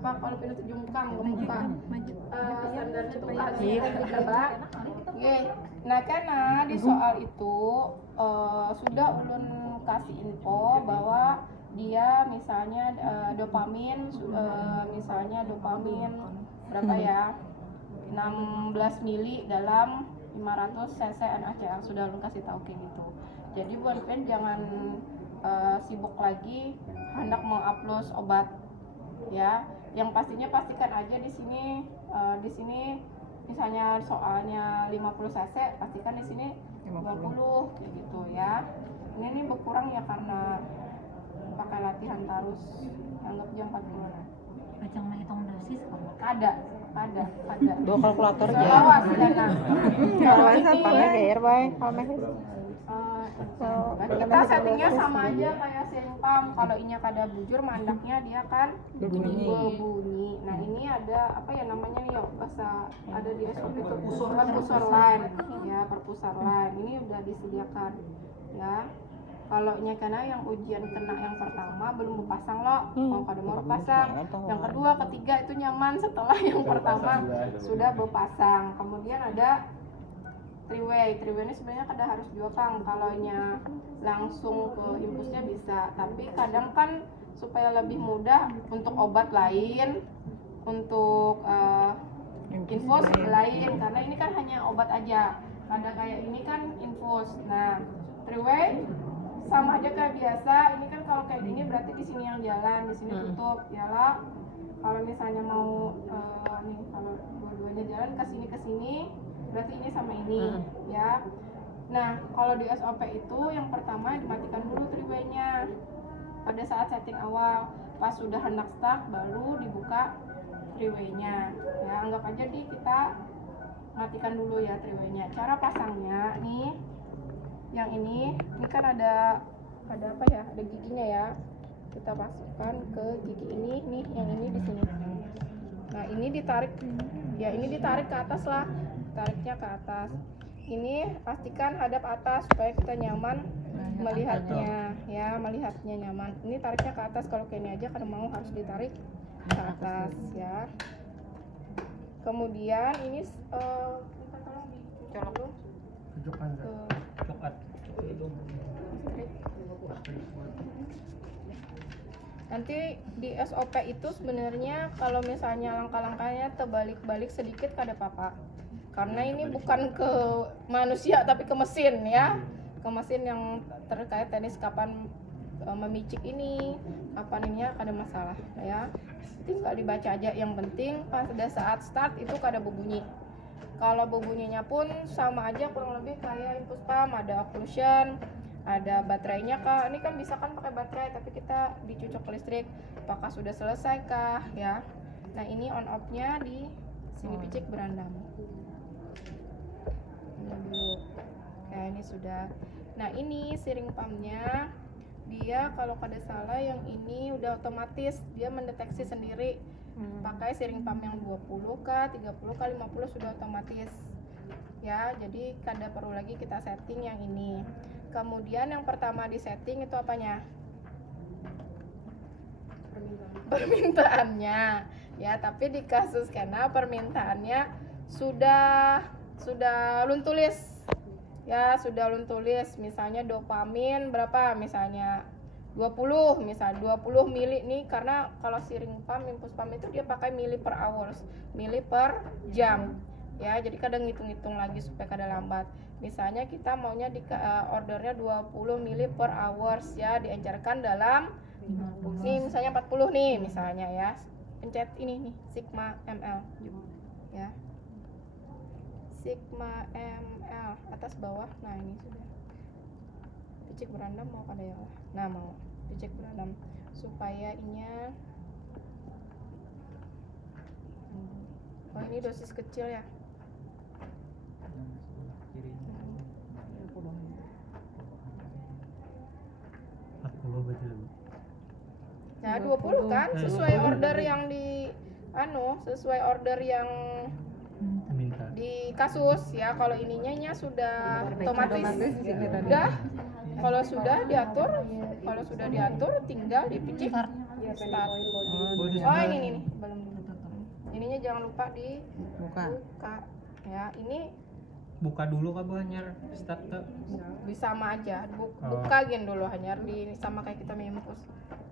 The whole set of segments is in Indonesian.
apa kalau pintu jungkang gemuka standarnya tuh kasih coba. Oke, nah karena di soal itu sudah ulun kasih info bahwa dia misalnya dopamin misalnya dopamin berapa ya 16 mili dalam 500 cc NaCl sudah ulun kasih tahu kayak gitu. Jadi buat pen jangan sibuk lagi hendak mengupload obat ya. Yang pastinya pastikan aja di sini misalnya soalnya 50 cc pastikan di sini 50 kayak gitu ya. Ini berkurang ya karena pakai latihan terus anggap jam 40 nah. Macam menghitung dosis kalau Ada. Dua kalkulator aja. Awas dana. Kalau pamer bae, pamer. Kita settingnya sama aja kayak sharing pump. Kalau inya kada bujur mandaknya dia kan berbunyi. Nah ini ada apa ya namanya nih bahasa ada di SOP itu perpusar line ya perpusar line. Ini udah disediakan ya. Kalau nya karena yang ujian kena yang pertama belum berpasang loh, kalau kada mau berpasang. Yang kedua, ketiga itu nyaman setelah yang pertama sudah berpasang. Kemudian ada three-way ini sebenarnya kada harus juga Kang. Kalau nya langsung ke infusnya bisa, tapi kadang kan supaya lebih mudah untuk obat lain, untuk infus lain, karena ini kan hanya obat aja. Ada kayak ini kan infus. Nah, three-way sama aja kayak biasa. Ini kan kalau kayak gini berarti di sini yang jalan, di sini tutup, ya lah. Kalau misalnya mau nih kalau dua-duanya jalan ke sini, berarti ini sama ini, ya. Nah, kalau di SOP itu yang pertama dimatikan dulu three-way-nya pada saat setting awal. Pas sudah hendak start baru dibuka three-way-nya. Ya, anggap aja kita matikan dulu ya three-way-nya. Cara pasangnya nih. Yang ini kan ada apa ya? Ada giginya ya. Kita masukkan ke gigi ini nih, yang ini di sini. Nah, ini ditarik. Ya, ini ditarik ke atas lah. Tariknya ke atas. Ini pastikan hadap atas supaya kita nyaman melihatnya ya, melihatnya nyaman. Ini tariknya ke atas, kalau kayak ini aja kalau mau harus ditarik ke atas ya. Kemudian ini minta tolong dicolok dulu. Nanti di SOP itu sebenarnya kalau misalnya langkah-langkahnya terbalik-balik sedikit kada apa-apa. Karena ini bukan ke manusia tapi ke mesin ya. Ke mesin yang terkait teknis kapan memicik ini, kapan ininya kada masalah ya. Tinggal dibaca aja, yang penting pada saat start itu kada berbunyi. Kalau berbunyinya pun sama aja kurang lebih kayak infus pump, ada occlusion, ada baterainya kah. Ini kan bisa kan pakai baterai tapi kita dicucuk ke listrik. Apakah sudah selesai kah ya. Nah, ini on off-nya di sini picik berandam. Ini dulu. Kayak ini sudah. Nah, ini steering pump-nya dia kalau kada salah yang ini udah otomatis dia mendeteksi sendiri. Pakai steering pump yang 20 kah, 30 kah, 50 sudah otomatis ya, jadi kada perlu lagi kita setting yang ini. Kemudian yang pertama di setting itu apanya? Permintaannya ya, tapi di kasus karena permintaannya sudah ulun tulis ya, sudah ulun tulis misalnya dopamin berapa, misalnya 20 mili nih, karena kalau steering pump, infus pump itu dia pakai mili per hours, mili per jam ya, jadi kadang ngitung-ngitung lagi supaya kada lambat. Misalnya kita maunya di ordernya 20 mili per hours ya, diencerkan dalam nih misalnya 40 nih misalnya ya, pencet ini nih sigma ml ya, sigma ml atas bawah. Nah, ini sudah picik berandam mau kada ya lah. Nah, mau picik berandam supaya inya ini dosis kecil ya. Nah, 20 kan sesuai order yang sesuai order yang di kasus ya. Kalau ininya sudah otomatis sudah, kalau sudah diatur tinggal dipicik start. Oh ini nih belum ditutup. Ininya jangan lupa Buka. dibuka ya. Ini Buka dulu kah hanyar start ke? bisa sama aja Oh. buka gin dulu hanya di sama kayak kita mimpus.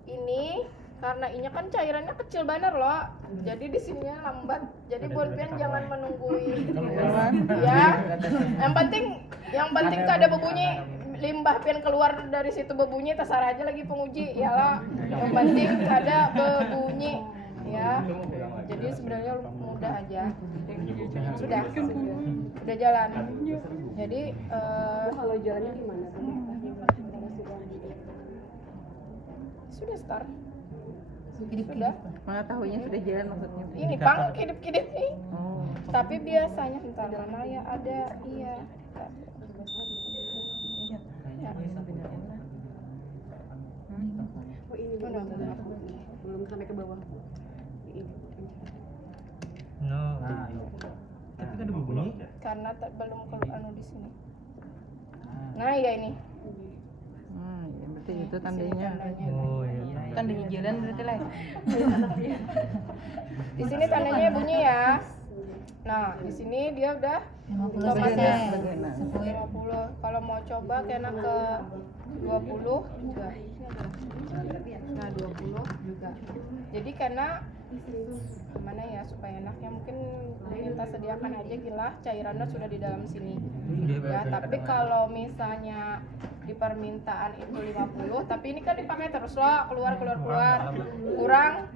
Ini karena ini kan cairannya kecil banget loh, jadi di sininya lambat. Jadi bolpen jangan menunggui ya. Yang penting tak ada berbunyi, limbah pian keluar dari situ berbunyi, terserah aja lagi penguji ya. Yang penting ada berbunyi ya. Jadi sebenarnya mudah aja. Sudah jalan. Jadi kalau jalannya gimana? Sudah start. Sudah. Mana tahunya sudah jalan maksudnya? Ini pang kidip-kidip nih. Oh. Tapi biasanya bentar mana ya ada iya. Ya. Belum sampai ke bawah. No. Tapi kan ada bunyi. Karena belum keluar di sini. Nah, ya ini. Ya berarti itu tandanya. Oh iya. Tandanya jalan berarti lah. Di sini tandanya bunyi ya. Nah, di sini dia udah 50 otomatis bagaimana? 50. Kalau mau coba kena ke 20 juga. Nah, 20 juga. Jadi karena gimana ya supaya enaknya mungkin kita sediakan aja gila cairannya sudah di dalam sini. Ya, tapi kalau misalnya di permintaan itu 50, tapi ini kan dipakai terus loh, keluar kurang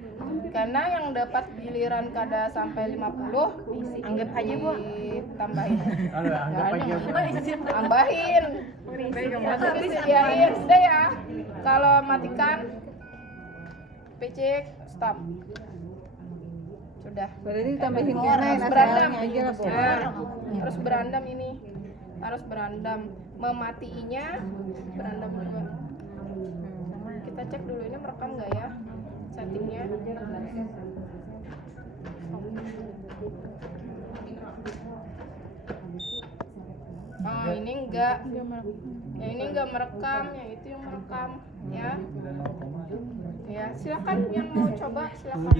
karena yang dapat giliran kada sampai 50 Anggap aja Bu. ditambahin. Anggap aja Bu. Tambahin. Nanti disediain udah ya. Kalau matikan picik stop. Sudah. Berarti tambahin kena Harus berandam aja lah Bu. Nah, harus berandam ini. Harus berandam. Mematiinya berandam juga. Kita cek dulu ini merekam nggak ya settingnya. Oh ini enggak. Ya ini enggak merekam, yang itu yang merekam ya. Ya silakan yang mau coba silakan.